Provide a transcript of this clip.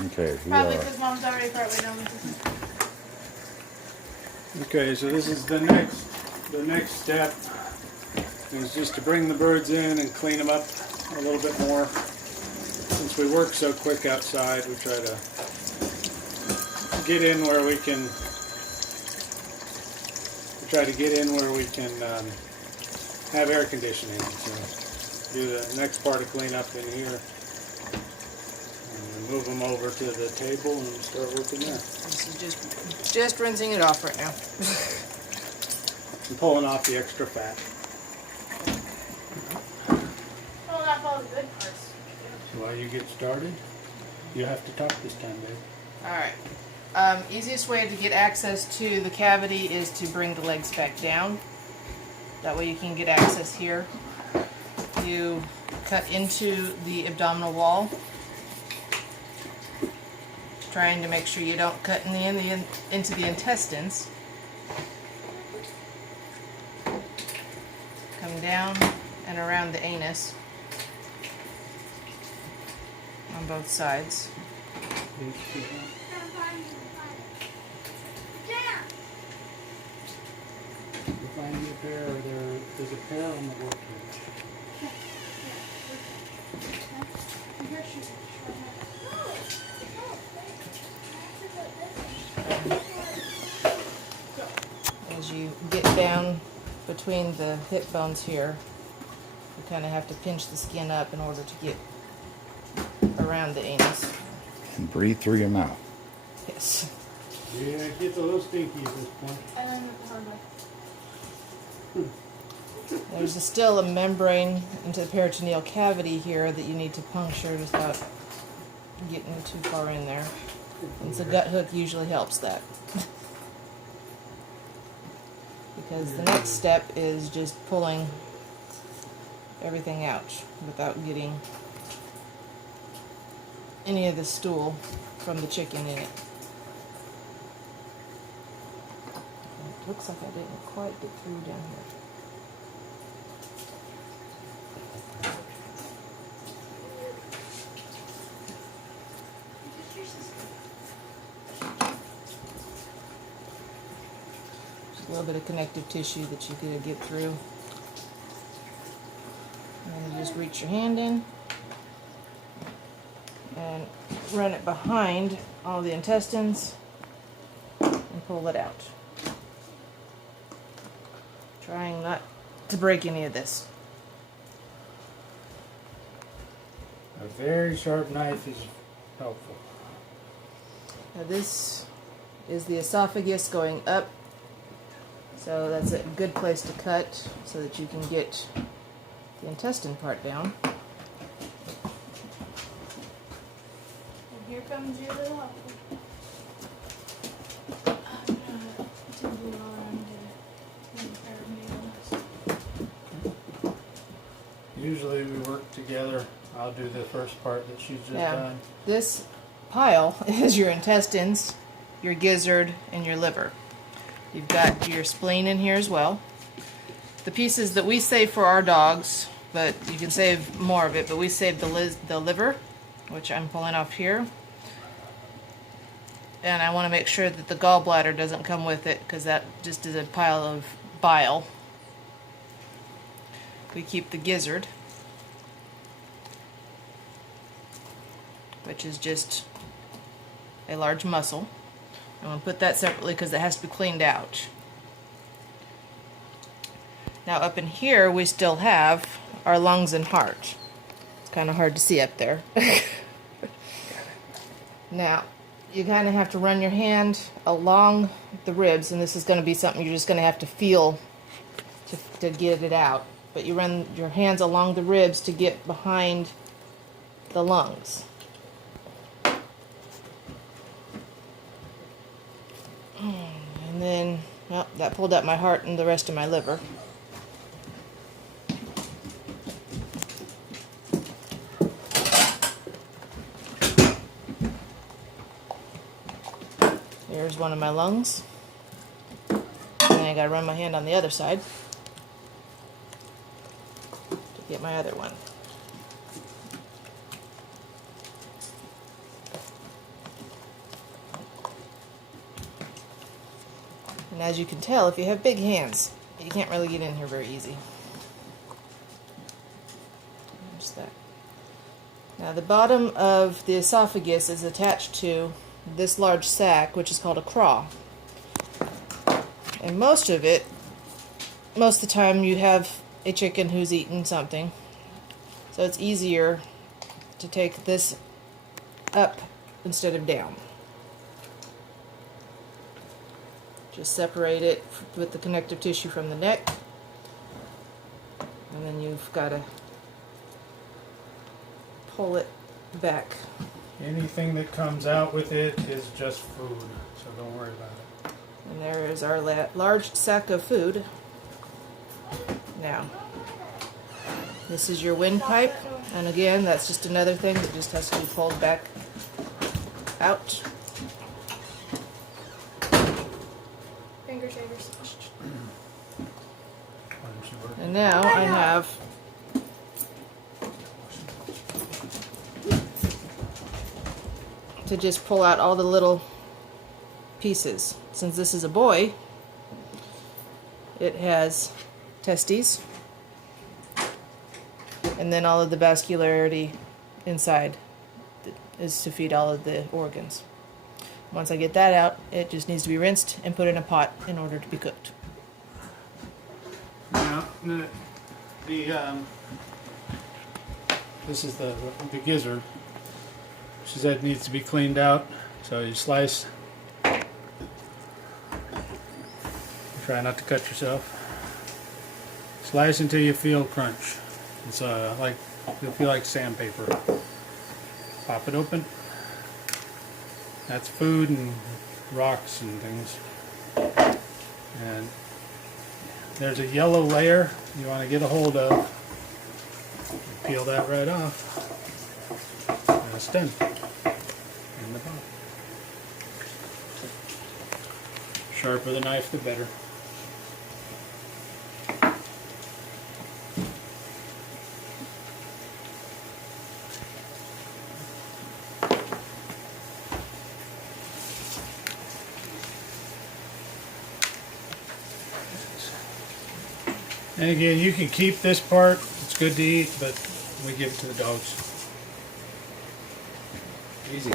Okay, here Probably are. because Mom's already partway done with this. Okay, so this is the next step is just to bring the birds in and clean them up a little bit more. Since we work so quick outside, we try to get in where we can. Have air conditioning. So do the next part of cleanup in here, and move them over to the table and start working there. This is just rinsing it off right now. And pulling off the extra fat. Pulling off all the good parts. So while you get started, you have to talk this time, babe. Alright. Easiest way to get access to the cavity is to bring the legs back down. That way you can get access here. You cut into the abdominal wall, trying to make sure you don't cut into the intestines. Come down and around the anus on both sides. Find you a pair, or there's a pair on the workbench. As you get down between the hip bones here, you kind of have to pinch the skin up in order to get around the anus. And breathe through your mouth. Yes. Yeah, it gets a little stinky at this point. There's still a membrane into the peritoneal cavity here that you need to puncture without getting too far in there. And the gut hook usually helps that. Because the next step is just pulling everything out without getting any of the stool from the chicken in it. It looks like I didn't quite get through down here. Just a little bit of connective tissue that you could get through. And then you just reach your hand in and run it behind all the intestines and pull it out. Trying not to break any of this. A very sharp knife is helpful. Now this is the esophagus going up, so that's a good place to cut so that you can get the intestine part down. And here comes your little hopper. Usually we work together. I'll do the first part that she's just done. This pile is your intestines, your gizzard, and your liver. You've got your spleen in here as well. The pieces that we save for our dogs, but you can save more of it, but we save the liver, which I'm pulling off here. And I want to make sure that the gallbladder doesn't come with it, because that just is a pile of bile. We keep the gizzard, which is just a large muscle. I'm going to put that separately because it has to be cleaned out. Now up in here we still have our lungs and heart. It's kind of hard to see up there. Now you kind of have to run your hand along the ribs, and this is going to be something you're just going to have to feel to get it out. But you run your hands along the ribs to get behind the lungs. And then, well, that pulled out my heart and the rest of my liver. Here's one of my lungs. And then I gotta run my hand on the other side to get my other one. And as you can tell, if you have big hands, you can't really get in here very easy. There's that. Now the bottom of the esophagus is attached to this large sac, which is called a craw. And most of the time you have a chicken who's eaten something. So it's easier to take this up instead of down. Just separate it with the connective tissue from the neck. And then you've got to pull it back. Anything that comes out with it is just food, so don't worry about it. And there is our large sack of food. Now, this is your windpipe, and again, that's just another thing that just has to be pulled back out. Finger shavers. And now I have to just pull out all the little pieces. Since this is a boy, it has testes, and then all of the vascularity inside is to feed all of the organs. Once I get that out, it just needs to be rinsed and put in a pot in order to be cooked. Now, this is the gizzard. She said it needs to be cleaned out, so you slice. Try not to cut yourself. Slice until you feel crunch. It's like you'll feel like sandpaper. Pop it open. That's food and rocks and things. And there's a yellow layer you want to get a hold of. Peel that right off. And it's done. In the bottom. Sharper the knife, the better. And again, you can keep this part. It's good to eat, but we give it to the dogs. Easy.